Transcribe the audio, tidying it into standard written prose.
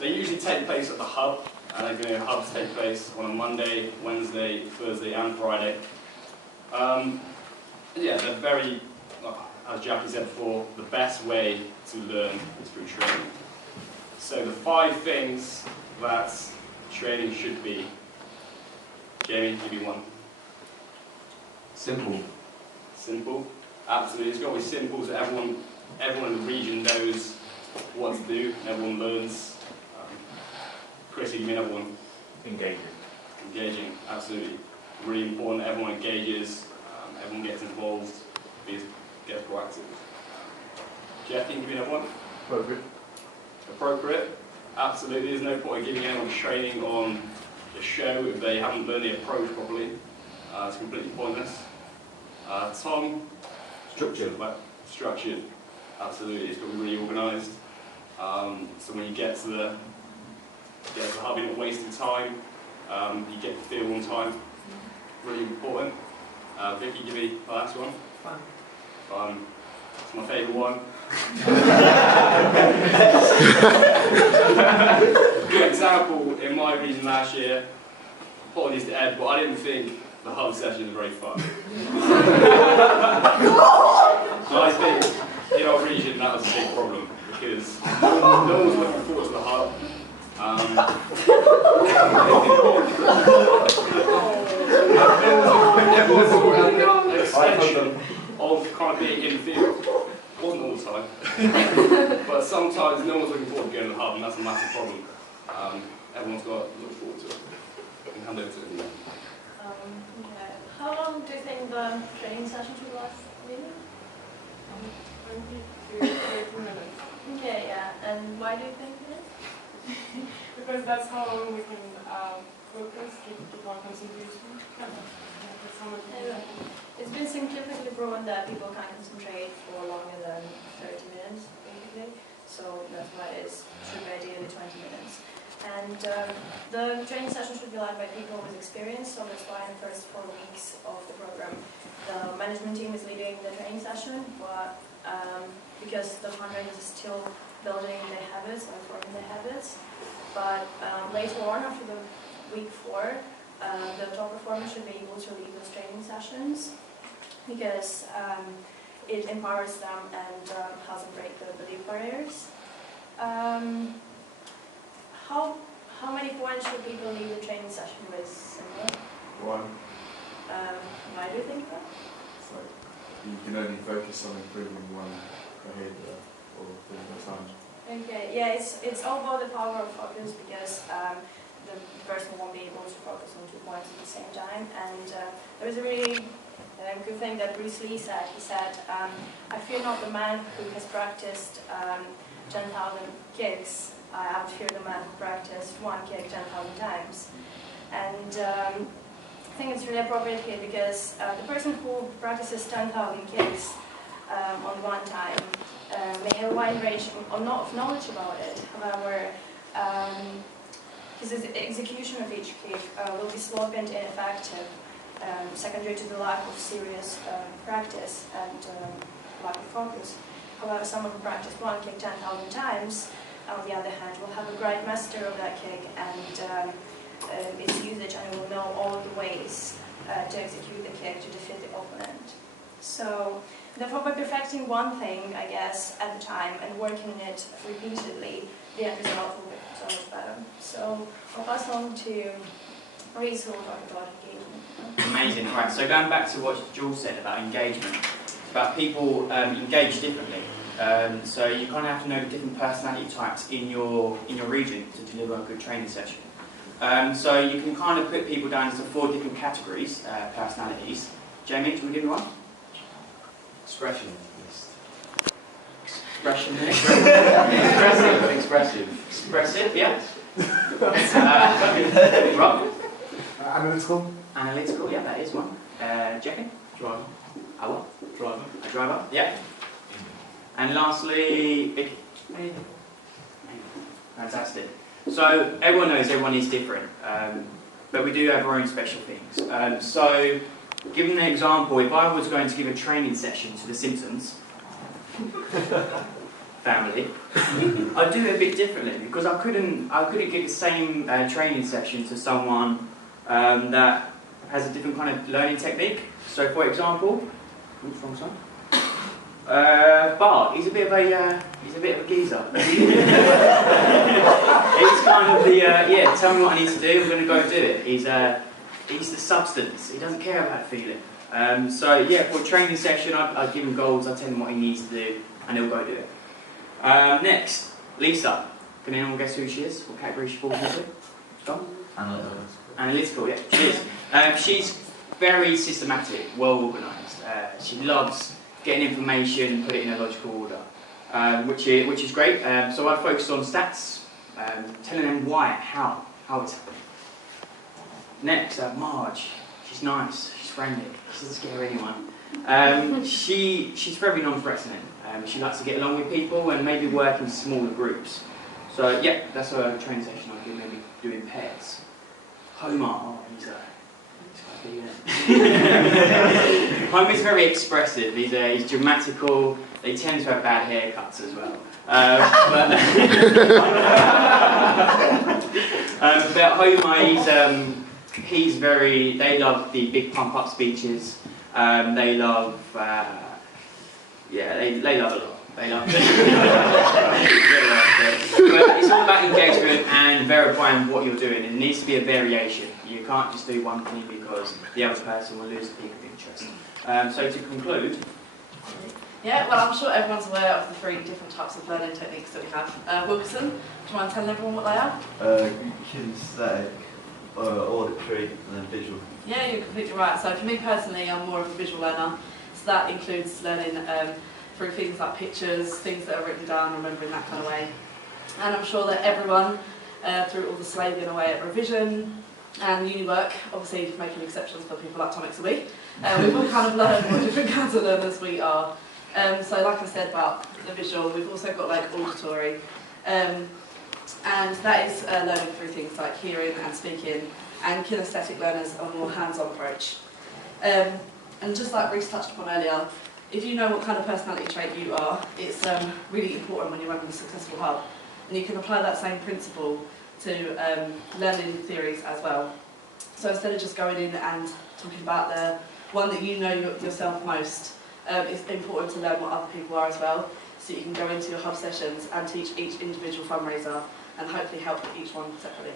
They usually take place at the hub, and the hubs take place on a Monday, Wednesday, Thursday, and Friday. Yeah, they're very, as Jackie said before, the best way to learn is through training. So the 5 things that training should be. Jamie, give me one. Simple. Simple. Absolutely. It's got to be simple so everyone in the region knows what to do, everyone learns. Chris, give me another one. Engaging. Engaging, absolutely. Really important, everyone engages, everyone gets involved, gets proactive. Jeff, can you give me another one? Appropriate. Appropriate, absolutely. There's no point in giving anyone training on a show if they haven't learned the approach properly. It's completely pointless. Tom? Structured. Structured, absolutely. It's got to be really organised. So when you get to the hub, you're not wasting time. You get the feel on time. Really important. Vicky, give me the last one. Fun. Fun. It's my favourite one. Good example, in my region last year, apologies to Ed, but I didn't think the hub session was very fun. So I think in our region that was a big problem because no one was looking forward to the hub. Extension of kind of being in the field. Wasn't all the time, but sometimes no one's looking forward to going to the hub, and that's a massive problem. Everyone's got to look forward to it. I can hand over to it. Okay. How long do you think the training sessions will last? 20 to 30 minutes. Okay, yeah. And why do you think it is? Because that's how long we can focus, keep our concentration. That's how much we can. It's been scientifically proven that people can concentrate for longer than 30 minutes, basically. So that's why it should be ideally 20 minutes. And the training session should be led by people with experience, so that's why in the first 4 weeks of the program, the management team is leading the training session, but because the fundraisers are still building their habits or forming their habits. But later on, after the week 4, the top performers should be able to lead those training sessions because it empowers them and helps them break the belief barriers. How many points should people leave the training session with? One. Why do you think that? So you can only focus on improving one behaviour or thing at a time. Okay, yeah, it's all about the power of focus because the person won't be able to focus on 2 points at the same time. And there was a really good thing that Bruce Lee said. He said, I fear not the man who has practiced 10,000 kicks. I fear the man who practiced 1 kick 10,000 times. And I think it's really appropriate here because the person who practices 10,000 kicks on one time may have a wide range of knowledge about it. However, his execution of each kick will be sloppy and ineffective, secondary to the lack of serious practice and lack of focus. However, someone who practiced 1 kick 10,000 times, on the other hand, will have a great master of that kick and its usage, and will know all of the ways to execute the kick to defeat the opponent. So, therefore, by perfecting one thing, I guess, at the time and working on it repeatedly, the end result will be so much better. So, I'll pass on to Reese, who will talk about engagement. Amazing. Right. So, going back to what Jules said about engagement, it's about people engage differently. So you kind of have to know the different personality types in your region to deliver a good training session. So you can kind of put people down into 4 different categories, personalities. Jamie, do you want to give me one? Expressionist. Expressionist. Expressive. Expressive, yeah. Rob? Analytical. Analytical, yeah, that is one. Jackie? Driver. A what? Driver. A driver, yeah. And lastly, Vicky. Fantastic. So everyone knows everyone is different, but we do have our own special things. So, given an example, if I was going to give a training session to The Simpsons, family, I do it a bit differently because I couldn't give the same training session to someone that has a different kind of learning technique. So, for example, oops, wrong side. Bart, he's a bit of a geezer. He's kind of the yeah. Tell me what I need to do. I'm going to go do it. He's the substance. He doesn't care about feeling. So yeah, for a training session, I'd give him goals. I tell him what he needs to do, and he'll go do it. Next, Lisa. Can anyone guess who she is? What category she falls into? Go on. Analytical. Yeah, she is. She's very systematic, well organised. She loves getting information and put it in a logical order, which is great. So I'd focus on stats, telling them why, how it's happening. Next, Marge. She's nice. She's friendly. She doesn't scare anyone. She's very non-threatening. She likes to get along with people and maybe work in smaller groups. So yeah, that's a training session I do, maybe do in pairs. Homer, he's quite big, isn't he? Homer's very expressive. He's dramatical. They tend to have bad haircuts as well. But Homer, he's very. They love the big pump-up speeches. They love. They love a lot. They love it. But it's all about engagement and verifying what you're doing. It needs to be a variation. You can't just do one thing because the other person will lose a peak of interest. So to conclude. Yeah, well, I'm sure everyone's aware of the 3 different types of learning techniques that we have. Wilson, do you mind telling everyone what they are? Kinesthetic, auditory, and then visual. Yeah, you're completely right. So for me personally, I'm more of a visual learner. So that includes learning through things like pictures, things that are written down, remembering that kind of way. And I'm sure that everyone, through all the slaving away at revision and uni work, obviously making exceptions for people like Tom Exaby, we've all kind of learned what different kinds of learners we are. So like I said about the visual, we've also got like auditory, and that is learning through things like hearing and speaking, and kinesthetic learners are a more hands-on approach. And just like Reece touched upon earlier, if you know what kind of personality trait you are, it's really important when you're running a successful hub. And you can apply that same principle to learning theories as well. So instead of just going in and talking about the one that you know yourself most, it's important to learn what other people are as well, so you can go into your hub sessions and teach each individual fundraiser and hopefully help each one separately.